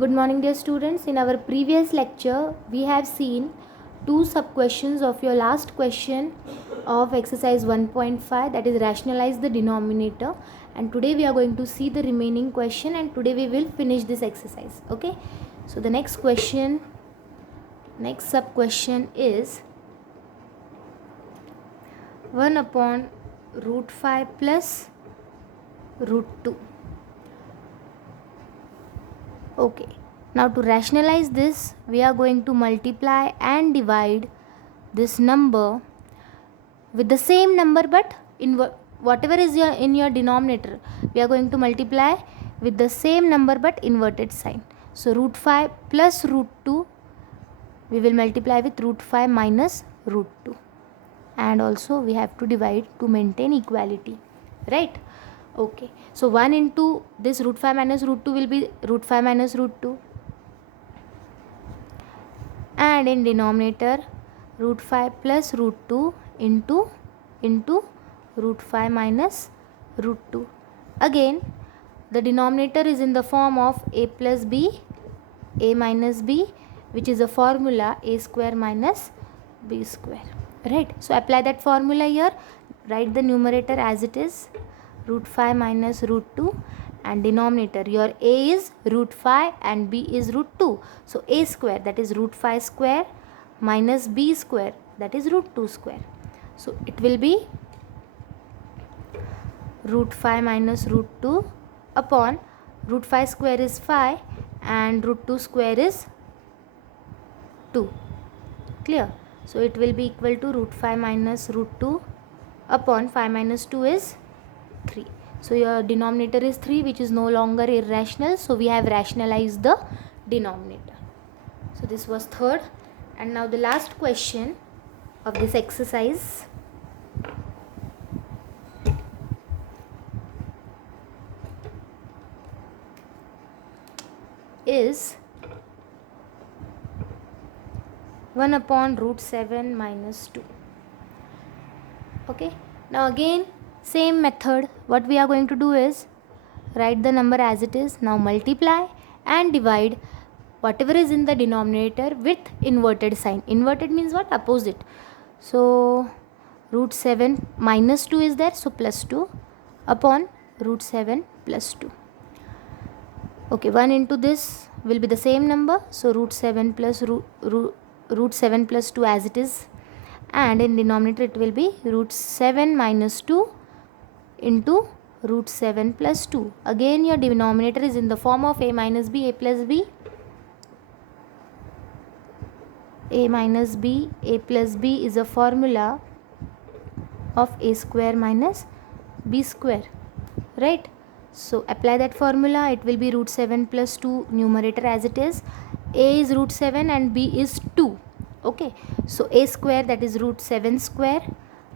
Good morning, dear students. In our previous lecture, we have seen two sub questions of your last question of exercise 1.5, that is rationalize the denominator. And today we are going to see the remaining question, and today we will finish this exercise. Okay. So the next sub question is 1 upon root 5 plus root 2. Okay, now to rationalize this, we are going to multiply and divide this number with the same number, but in whatever is in your denominator, we are going to multiply with the same number but inverted sign. So root 5 plus root 2, we will multiply with root 5 minus root 2, and also we have to divide to maintain equality, right? Okay, so 1 into this root 5 minus root 2 will be root 5 minus root 2, and in denominator root 5 plus root 2 into root 5 minus root 2. Again, the denominator is in the form of a plus b, a minus b, which is a formula a square minus b square, right? So apply that formula here, write the numerator as it is, root 5 minus root 2, and denominator, your a is root 5 and b is root 2. So a square, that is root 5 square, minus b square, that is root 2 square. So it will be root 5 minus root 2 upon root 5 square is 5 and root 2 square is 2. Clear? So it will be equal to root 5 minus root 2 upon 5 minus 2 is 3. So your denominator is 3, which is no longer irrational. So we have rationalized the denominator. So this was third. And now the last question of this exercise is 1 upon root 7 minus 2. Okay. Now again, same method. What we are going to do is write the number as it is. Now multiply and divide whatever is in the denominator with inverted sign. Inverted means what? Opposite. So root 7 minus 2 is there, so plus 2 upon root 7 plus 2. Okay, 1 into this will be the same number, so root 7 plus root 7 plus 2 as it is, and in denominator it will be root 7 minus 2 into root 7 plus 2. Again your denominator is in the form of a minus b, a plus b, a minus b, a plus b is a formula of a square minus b square, right? So apply that formula, it will be root 7 plus 2 numerator as it is, a is root 7 and b is 2. Okay, so a square, that is root 7 square,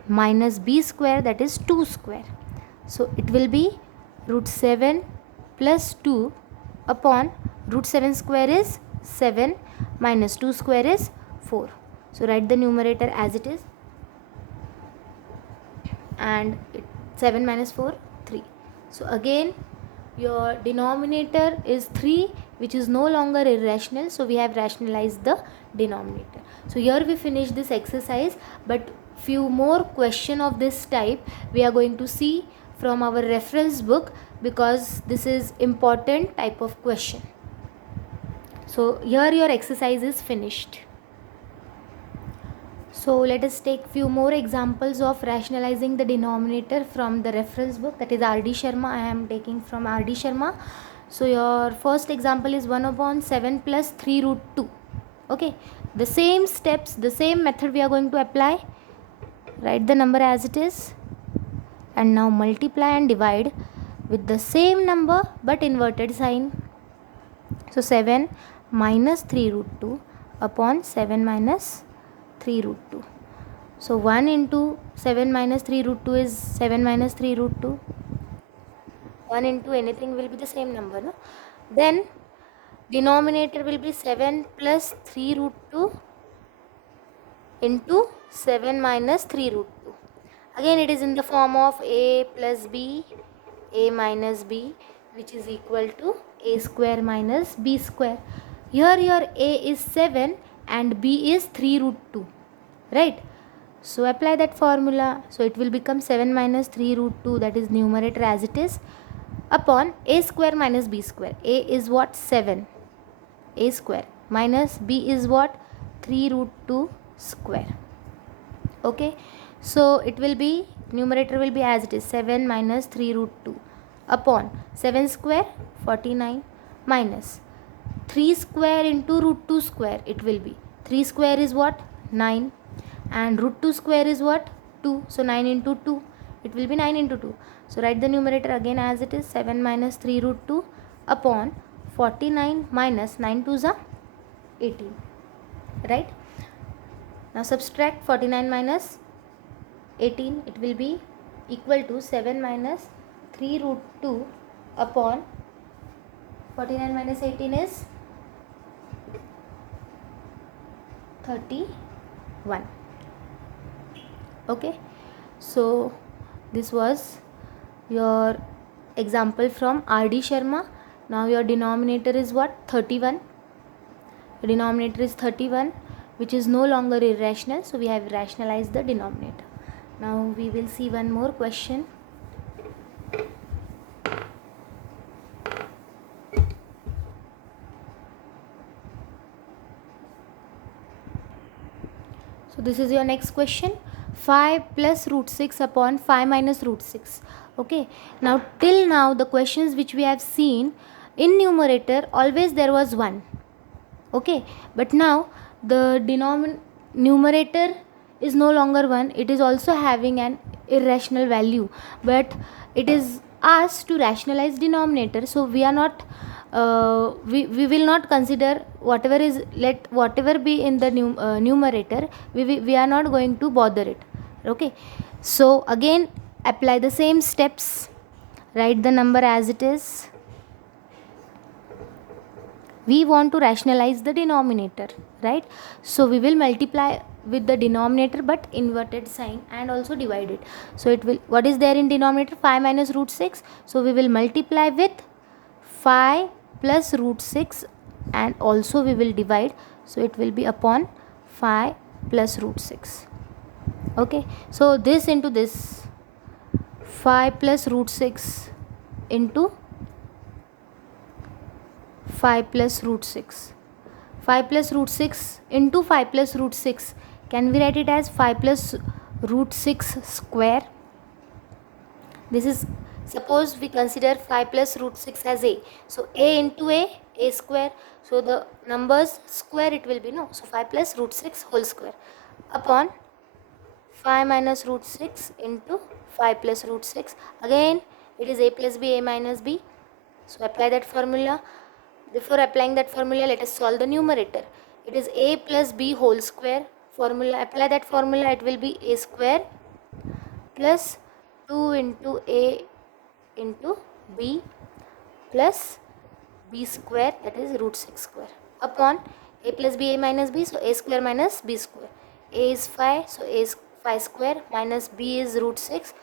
minus b square, that is 2 square. So it will be root 7 plus 2 upon root 7 square is 7 minus 2 square is 4. So write the numerator as it is, and 7 minus 4, 3. So again your denominator is 3, which is no longer irrational, so we have rationalized the denominator. So here we finish this exercise, but few more question of this type we are going to see from our reference book, because this is important type of question. So here your exercise is finished. So let us take few more examples of rationalizing the denominator from the reference book, that is R.D. Sharma. I am taking from R.D. Sharma. So your first example is 1 upon 7 plus 3 root 2. Okay, the same steps, the same method we are going to apply. Write the number as it is, and now multiply and divide with the same number but inverted sign. So 7 minus 3 root 2 upon 7 minus 3 root 2. So 1 into 7 minus 3 root 2 is 7 minus 3 root 2. 1 into anything will be the same number, no? Then denominator will be 7 plus 3 root 2 into 7 minus 3 root 2. Again it is in the form of a plus b, a minus b, which is equal to a square minus b square. Here your a is 7 and b is 3 root 2, right? So apply that formula. So it will become 7 minus 3 root 2, that is numerator as it is, upon a square minus b square. A is what? 7 a square minus b is what? 3 root 2 square. Okay, so it will be, numerator will be as it is, 7 minus 3 root 2 upon 7 square 49 minus 3 square into root 2 square. It will be 3 square is what? 9 and root 2 square is what? 2. So 9 into 2, it will be 9 into 2. So write the numerator again as it is, 7 minus 3 root 2 upon 49 minus 9 2s are 18, right? Now subtract 49 minus 18, it will be equal to 7 minus 3 root 2 upon 49 minus 18 is 31. Okay, so this was your example from R.D. Sharma. Now your denominator is what? 31. The denominator is 31, which is no longer irrational, so we have rationalized the denominator. Now we will see one more question. So this is your next question. 5 plus root 6 upon 5 minus root 6. Okay, now till now the questions which we have seen, in numerator always there was 1. Okay, but now the numerator is no longer 1, it is also having an irrational value, but it is asked to rationalize denominator, so we are not we will not consider whatever is, let whatever be in the numerator, we are not going to bother it. Okay, so again apply the same steps, write the number as it is. We want to rationalize the denominator, right? So we will multiply with the denominator but inverted sign and also divide it. So it will, what is there in denominator? 5 minus root 6. So we will multiply with 5 plus root 6 and also we will divide. So it will be upon 5 plus root 6. Okay, so this into this, 5 plus root 6 into 5 plus root 6. 5 plus root 6 into 5 plus root 6. Can we write it as 5 plus root 6 square? This is, suppose we consider 5 plus root 6 as a. So a into a square. So the numbers square it will be, no. So 5 plus root 6 whole square upon 5 minus root 6 into 5 plus root 6. Again it is a plus b, a minus b. So apply that formula. Before applying that formula, let us solve the numerator. It is a plus b whole square. Formula, apply that formula, it will be a square plus 2 into a into b plus b square, that is root 6 square, upon a plus b, a minus b, so a square minus b square. A is 5, so a is 5 square minus b is root 6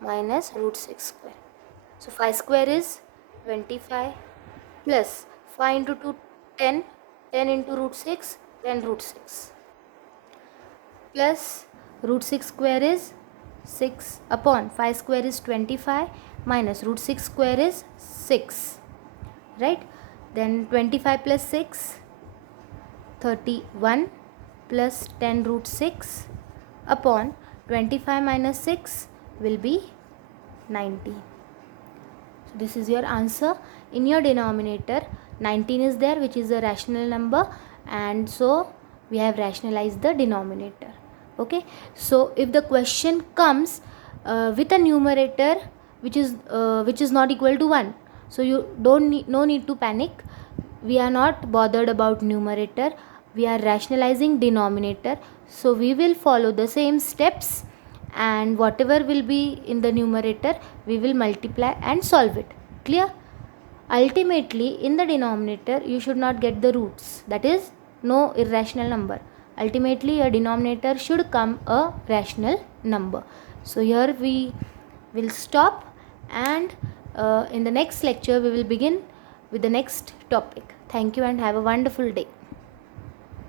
minus root 6 square. So 5 square is 25 plus 5 into 2 10, 10 into root 6 10 root 6 plus root 6 square is 6 upon 5 square is 25 minus root 6 square is 6, right? Then 25 plus 6 31 plus 10 root 6 upon 25 minus 6 will be 19. So this is your answer. In your denominator 19 is there, which is a rational number, and so we have rationalized the denominator. Okay, so if the question comes with a numerator which is not equal to 1, so you don't need, no need to panic. We are not bothered about numerator, we are rationalizing denominator. So we will follow the same steps, and whatever will be in the numerator we will multiply and solve it. Clear? Ultimately in the denominator you should not get the roots, that is no irrational number. Ultimately your denominator should come a rational number. So here we will stop, and in the next lecture we will begin with the next topic. Thank you and have a wonderful day.